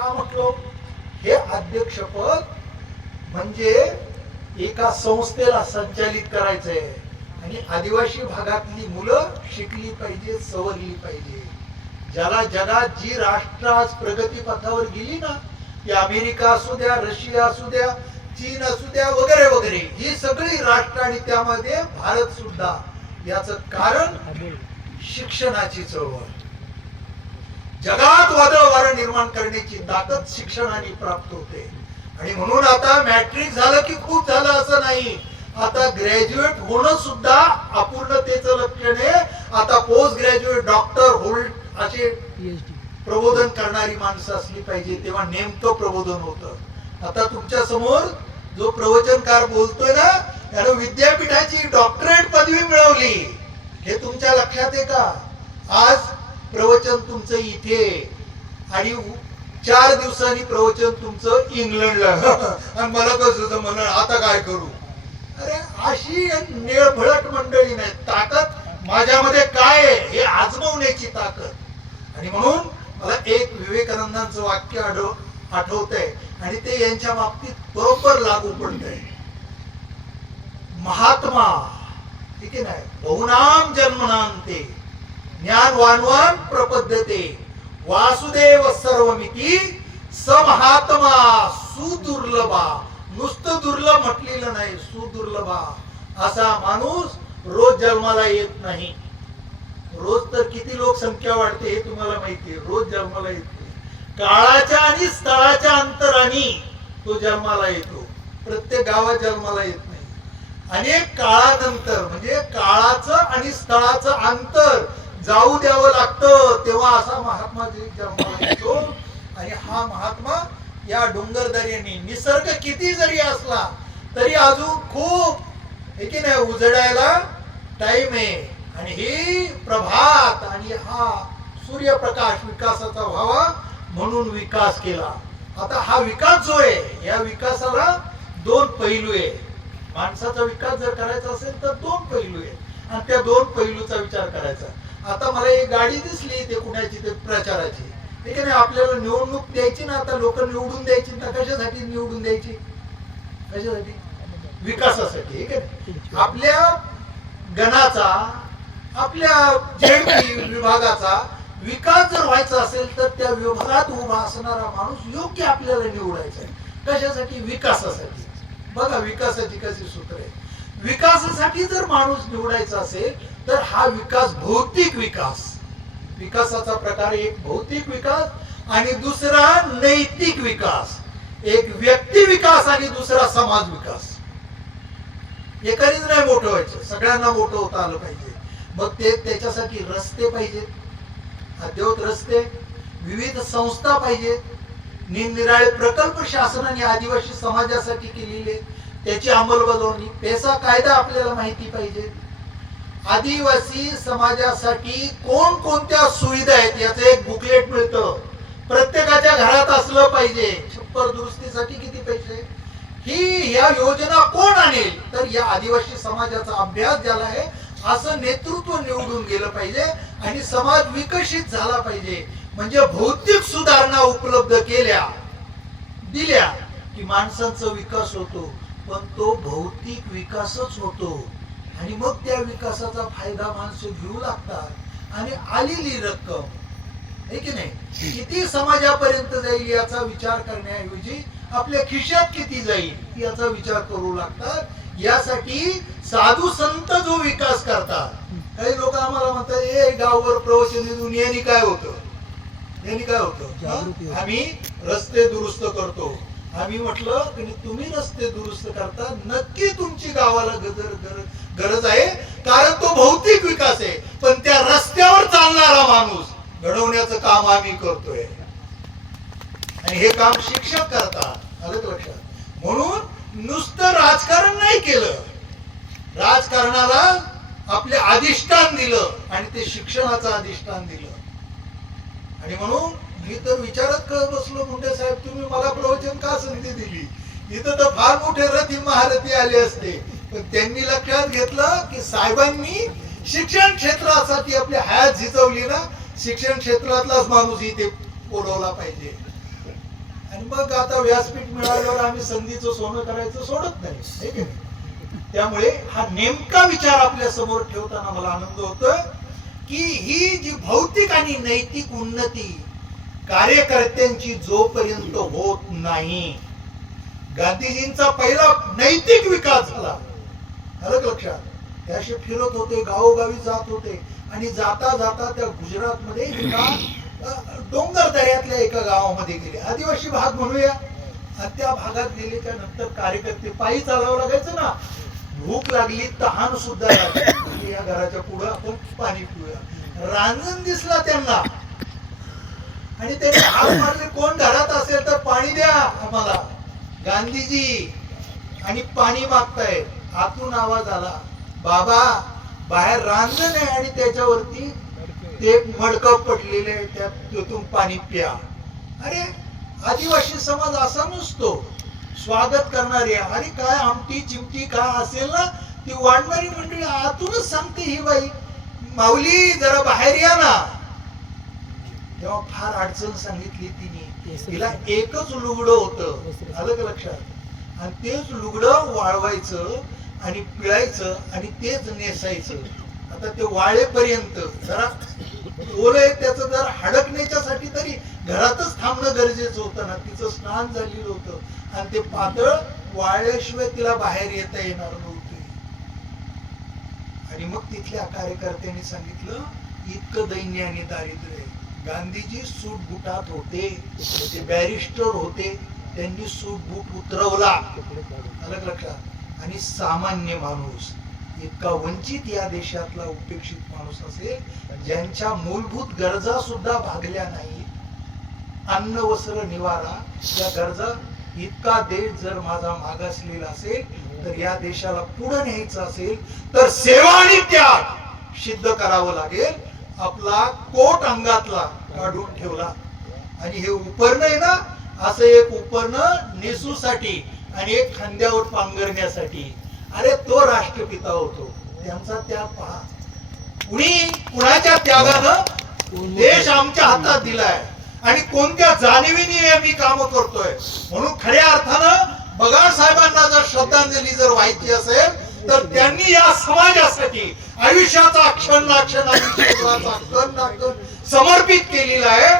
का म्हटलं? हे अध्यक्षपद म्हणजे एका संस्थेला संचालित करायचंय आणि आदिवासी भागातली मुलं शिकली पाहिजे, सवरली पाहिजे. ज्याला जगात जी राष्ट्र आज प्रगती पथावर गेली ना, ती अमेरिका असू द्या, रशिया असू द्या, चीन असू द्या, वगैरे वगैरे, ही सगळी राष्ट्र आणि त्यामध्ये भारत सुद्धा. याचं कारण शिक्षणाची चळवळ. जगात वादळ वारं निर्माण करण्याची ताकद शिक्षणाने प्राप्त होते. आणि म्हणून आता मॅट्रिक झालं की खूप झालं असं नाही. आता ग्रॅज्युएट होणं सुद्धा अपूर्णतेचं लक्षण आहे. आता पोस्ट ग्रॅज्युएट, डॉक्टर, होल्ड असे प्रबोधन करणारी माणसं असली पाहिजे, तेव्हा नेमकं प्रबोधन होतं. आता तुमच्या समोर जो प्रवचनकार बोलतोय ना, त्यानं विद्यापीठाची डॉक्टरेट पदवी मिळवली. हे तुमच्या लक्षात आहे का? आज प्रवचन तुमचं इथे आणि 4 दिवसांनी प्रवचन तुमचं इंग्लंडला. आणि मला कसं म्हणा आता काय करू? अरे अशी निळभळट मंडळी नाही. ताकद माझ्यामध्ये काय आहे हे आजमावण्याची ताकद. आणि म्हणून मला एक विवेकानंदांचं वाक्य आठवतंय आणि ते यांच्या बाबतीत बरोबर लागू पडतंय. महात्मा, ठीक आहे नाही, बहुनाम जन्मनांते ज्ञानवानवान प्रपद्यते वासुदेव सर्वमिती स महात्मा सुदुर्लभा. नुसतं दुर्लभ म्हटलेलं नाही, सुदुर्लभा. असा माणूस रोज जन्माला येत नाही. रोज तर किती लोकसंख्या वाढते हे तुम्हाला माहितीये. रोज जन्माला येत नाही. काळाच्या आणि स्थळाच्या अंतराने तो जन्माला येतो. प्रत्येक गावात जन्माला येत नाही. अनेक काळानंतर म्हणजे काळाचं आणि स्थळाचं अंतर जाऊ द्यावं लागतं, तेव्हा असा महात्मा जन्माला येतो. आणि हा महात्मा या डोंगरदऱ्यांनी, निसर्ग किती जरी असला तरी अजून खूप की नाही उजडायला टाइम आहे. आणि ही प्रभात आणि हा सूर्यप्रकाश विकासाचा व्हावा म्हणून विकास केला. आता हा विकास जो आहे, या विकासाला 2 पैलू आहे. माणसाचा विकास जर करायचा असेल तर 2 पैलू आहे आणि त्या 2 पैलूचा विचार करायचा. आता मला एक गाडी दिसली, ते कुणाची, ते प्रचाराची, ठीक आहे ना. आपल्याला निवडणूक द्यायची ना, आता लोक निवडून द्यायची ना. कशासाठी निवडून द्यायची? कशासाठी? विकासासाठी, ठीक आहे. आपल्या गणाचा, आपल्या जेडपी विभागाचा विकास जर व्हायचा असेल तर त्या विभागात उभा असणारा माणूस योग्य आपल्याला निवडायचा आहे. कशासाठी? विकासासाठी. बघा विकासाची कशी सूत्र आहे. विकासासाठी जर माणूस निवडायचा असेल तर हा विकास भौतिक विकास. विकासाचा प्रकार एक भौतिक विकास आणि दुसरा नैतिक विकास. एक व्यक्ती विकास आणि दुसरा समाज विकास. एकानेच नाही मोठं व्हायचं, सगळ्यांना मोठं होता आलं पाहिजे. मग ते त्याच्यासाठी रस्ते पाहिजेत, अद्ययावत रस्ते, विविध संस्था पाहिजेत, निरनिराळे प्रकल्प शासनाने आदिवासी समाजासाठी केलेले, त्याची अंमलबजावणी, पैसा कायदा आपल्याला माहिती पाहिजे. आदिवासी समाजासाठी कोणकोणत्या सुविधा आहेत याचं एक बुकलेट मिळतं. प्रत्येकाच्या घरात असलं पाहिजे. छप्पर दुरुस्तीसाठी किती पैसे, ही या योजना कोण आणेल? तर या आदिवासी समाजाचा अभ्यास ज्याला आहे असं नेतृत्व निवडून गेलं पाहिजे आणि समाज विकसित झाला पाहिजे. म्हणजे भौतिक सुधारणा उपलब्ध केल्या दिल्या की माणसांचा विकास होतो, पण तो भौतिक विकासच होतो. आणि मग त्या विकासाचा फायदा माणसं घेऊ लागतात. आणि आलेली रक्कम आहे की नाही किती समाजापर्यंत जाईल याचा विचार करण्याऐवजी आपल्या खिशात किती जाईल याचा विचार करू लागतात. यासाठी साधू संत जो विकास करतात. काही लोक आम्हाला म्हणतात हे गाववर प्रवचन देऊन यांनी काय होतं, यांनी काय होतं, आम्ही रस्ते दुरुस्त करतो. आम्ही म्हटलं की तुम्ही रस्ते दुरुस्त करता, नक्की तुमची गावाला गरज आहे, कारण तो भौतिक विकास आहे. पण त्या रस्त्यावर चालणारा माणूस घडवण्याचं काम आम्ही करतोय आणि हे काम शिक्षक करतात. आलं लक्षात? म्हणून नुसतं राजकारण नाही केलं, राजकारणाला आपले अधिष्ठान दिलं आणि ते शिक्षणाचं अधिष्ठान दिलं. आणि म्हणून मी तर विचारत करत बसलो, मुंडे साहेब तुम्ही मला प्रवचन का संधी दिली? इथं तर फार मोठे रथी महारथी आले असते. पण त्यांनी लक्षात घेतलं की साहेबांनी शिक्षण क्षेत्रासाठी आपली हयात झिजवली ना, शिक्षण क्षेत्रातलाच माणूस इथे बोलवला पाहिजे. आणि मग आता व्यासपीठ मिळाल्यावर आम्ही संधीचं सोनं करायचं सोडत नाही, है की नाही? त्यामुळे हा नेमका विचार आपल्या समोर ठेवताना मला आनंद होतोय की ही जी भौतिक आणि नैतिक उन्नती कार्यकर्त्यांची जोपर्यंत होत नाही, गांधीजींचा पहिला नैतिक विकास झाला, आलं लक्षात? ते असे फिरत होते, गावोगावी जात होते आणि जाता जाता त्या गुजरात मध्ये एका डोंगर दऱ्यातल्या एका गावामध्ये गेले, आदिवासी भाग म्हणूया. आणि त्या भागात गेले त्यानंतर कार्यकर्ते पायी चालावं लागायचं ना, भूक लागली, तहान सुद्धा लागली, या घराच्या पुढे आपण पाणी पिऊया. रांजण दिसला त्यांना आणि त्यांनी हात मारले, कोण घरात असेल तर पाणी द्या आम्हाला. गांधीजी आणि पाणी मागतायत. आतून आवाज आला, बाबा बाहेर रांजण आहे आणि त्याच्यावरती ते मडकं पडलेले, त्यात त्यातून पाणी प्या. अरे आदिवासी समाज असा नसतो, स्वागत करणारे, अरे काय आमटी चिमटी काय असेल ना ती वाढणारी मंडळी आतूनच सांगते, ही बाई माऊली जरा बाहेर या ना. तेव्हा फार अडचण सांगितली तिने, तिला एकच लुगडं होतं, आलं का लक्षात? आणि तेच लुगडं वाळवायचं आणि पिळायचं आणि तेच नेसायचं. आता ते वाळेपर्यंत जरा ओले, त्याचं जर हडकण्याच्यासाठी तरी घरातच थांबणं गरजेचं होतं ना. तिचं स्नान झालेलं होतं आणि ते पातळ वाळल्याशिवाय तिला बाहेर येता येणार नव्हते. आणि मग तिथल्या कार्यकर्त्यांनी सांगितलं, इतकं दैन्य आणि दारिद्र्य आहे. गांधीजी सूट बुटात होते, ते बॅरिस्टर होते, त्यांनी सूट बूट उतरवला, आलं लक्षात? आणि सामान्य माणूस, इतका वंचित या देशातला उपेक्षित माणूस असेल, ज्यांच्या मूलभूत गरजा सुद्धा भागल्या नाही, अन्न वस्त्र निवारा या गरजा, इतका देश जर माझा मागासलेला असेल तर या देशाला पुढे न्यायचं असेल तर सेवा आणि त्याग सिद्ध करावं लागेल. आपला कोट अंगातला काढून ठेवला आणि हे उपरणं आहे ना, असं एक उपरणं नेसूसाठी आणि एक खांद्यावर पांघरण्यासाठी. अरे तो राष्ट्रपिता होतो, त्यांचा त्याग पहा. कुणाच्या त्यागानं देश आमच्या हातात दिलाय आणि कोणत्या जाणीवीने आम्ही काम करतोय. म्हणून खऱ्या अर्थानं बगाड साहेबांना जर श्रद्धांजली जर व्हायची असेल तर त्यांनी या समाजासाठी आयुष्याचा क्षण समर्पित केलेला आहे.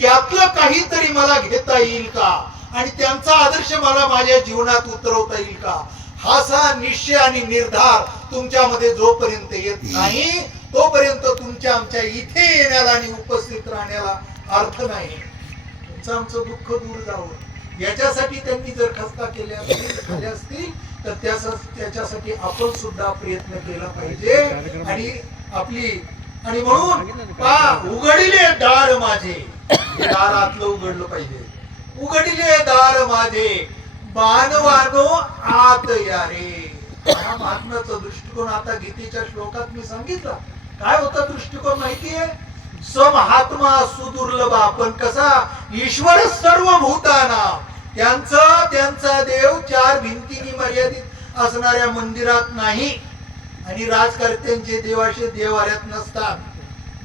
त्यातलं काहीतरी मला घेता येईल का आणि त्यांचा आदर्श मला माझ्या जीवनात उतरवता येईल का, हा निश्चय आणि निर्धार तुमच्यामध्ये जोपर्यंत येत नाही तोपर्यंत तुमच्या आमच्या इथे येण्याला आणि उपस्थित राहण्याला अर्थ नाही. तुमचं आमचं दुःख दूर जावं याच्यासाठी त्यांनी जर खस्ता केल्या असतील तर त्याच्यासाठी आपण सुद्धा प्रयत्न केला पाहिजे. आणि आपली आणि म्हणून उघडिले दार माझे, दार आतलं उघडलं पाहिजे. उघडिले दार माझे मानवानो आत या रे. हा महात्म्याचा दृष्टिकोन आता गीतेच्या श्लोकात मी सांगितला. काय होता दृष्टिकोन माहितीये? समहात्मा सुदुर्लभा. पण कसा? ईश्वर सर्व भूताना. त्यांचा देव चार भिंतींनी मर्यादित असणाऱ्या मंदिरात नाही. आणि राजकारत्यांचे देव असे देवालयात नसतात,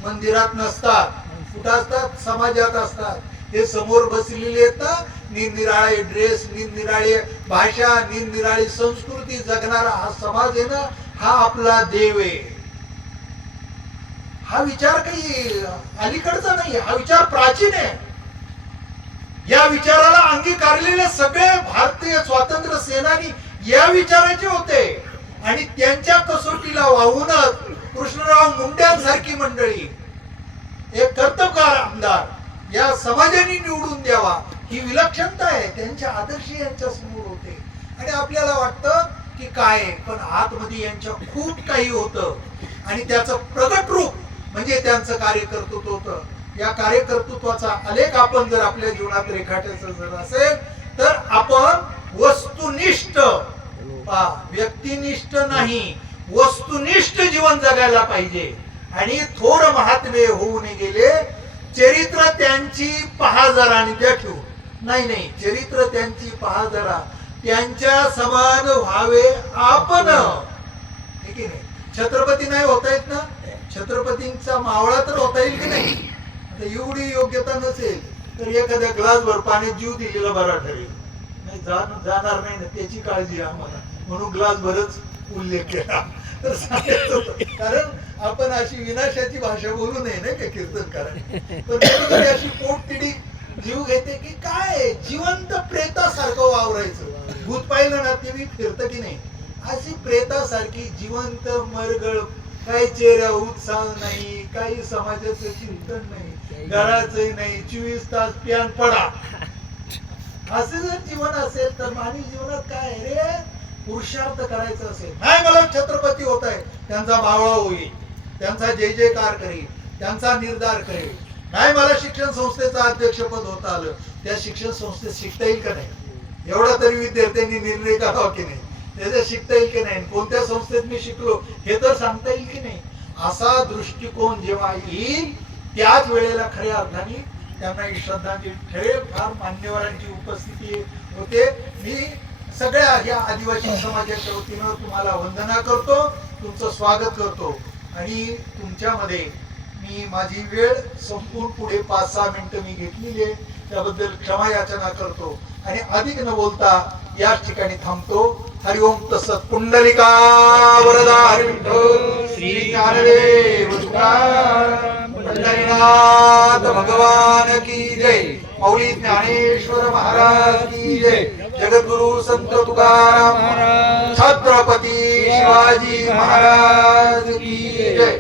मंदिरात नसतात, कुठं असतात? समाजात असतात. हे समोर बसलेले आहेत ना, निरनिराळे ड्रेस, निरनिराळे भाषा, निरनिराळी संस्कृती जगणारा हा समाज आहे ना, हा आपला देव आहे. हा विचार काही अलीकडचा नाही, हा विचार प्राचीन आहे. या विचाराला अंगीकारलेले सगळे भारतीय स्वातंत्र्य सेनानी या विचाराचे होते. आणि त्यांच्या कसोटीला वाहूनच कृष्णराव मुंड्यांसारखी मंडळी, एक कर्तबगार आमदार या समाजाने निवडून द्यावा, ही विलक्षणता आहे. त्यांचे आदर्श यांच्या समोर होते. आणि आपल्याला वाटतं की काय, पण आतमध्ये यांच्या खूप काही होतं. आणि त्याचं प्रगट रूप म्हणजे त्यांचं कार्यकर्तृत्व होतं. या कार्यकर्तृत्वाचा आलेख आपण जर आपल्या जीवनात रेखाटायचं जर असेल तर आपण वस्तुनिष्ठ, व्यक्तिनिष्ठ नाही, वस्तुनिष्ठ जीवन जगायला पाहिजे. आणि थोर महात्मे होऊन गेले, चरित्र त्यांची पहा जरा आणि द्या ठेवू. नाही, चरित्र त्यांची पहा जरा, त्यांच्या समान व्हावे आपण. ठीक आहे? छत्रपती नाही होता येत ना, छत्रपतींचा मावळा तर होता येईल की नाही? आता एवढी योग्यता नसेल तर एखाद्या ग्लासभर पाण्यात जीव दिलेला बरा ठरेल. नाही जाणार नाही ना, त्याची काळजी आहे आम्हाला, म्हणून ग्लासभरच उल्लेख केला. तर सांगायचं होतं, कारण आपण अशी विनाशाची भाषा बोलू नये नाही का कीर्तनकारांनी. पण कधी अशी पोटतिडी जीव घेते की काय जिवंत प्रेतासारखं वावरायचं. भूत पाहिलं ना ते बी फिरतं की नाही, अशी प्रेतासारखी जिवंत मरगळ, काही चेहऱ्या उत्साह नाही, काही समाजाचं चिंतन नाही, घराचंही नाही, 24 तास प्यान पडा. असे जर जीवन असेल तर मानवी जीवनात काय आहे रे. पुरुषार्थ करायचं असेल, नाही मला छत्रपती होत आहे, त्यांचा बावळा होईल, त्यांचा जय जयकार करेल, त्यांचा निर्धार करेल. नाही मला शिक्षण संस्थेचं अध्यक्षपद होता आलं, त्या शिक्षण संस्थेत शिकता येईल का नाही, एवढा तरी विद्यार्थ्यांनी निर्णय करावा की नाही, त्याच्यात शिकता येईल की नाही, कोणत्या संस्थेत मी शिकलो हे तर सांगता येईल की नाही. असा दृष्टिकोन जेव्हा येईल त्याच वेळेला खऱ्या अर्थाने त्यांना ही श्रद्धांजली ठरेल. फार मान्यवरांची उपस्थिती होते. मी सगळ्या या आदिवासी समाजाच्या वतीनं तुम्हाला वंदना करतो, तुमचं स्वागत करतो. आणि तुमच्यामध्ये मी माझी वेळ संपूर्ण पुढे 5-6 मिनिटं मी घेतलेली आहे, त्याबद्दल क्षमा याचना करतो आणि अधिक न बोलता याच ठिकाणी थांबतो. हरिओम तसत. पुंडलिका वरदा हरी विठ्ठल श्री ज्ञानदेव तुकाराम पंढरीनाथ भगवान की जय. मौली ज्ञानेश्वर महाराज की जय. जगद्गुरु संत तुकाराम महाराज, छत्रपती शिवाजी महाराज की जय.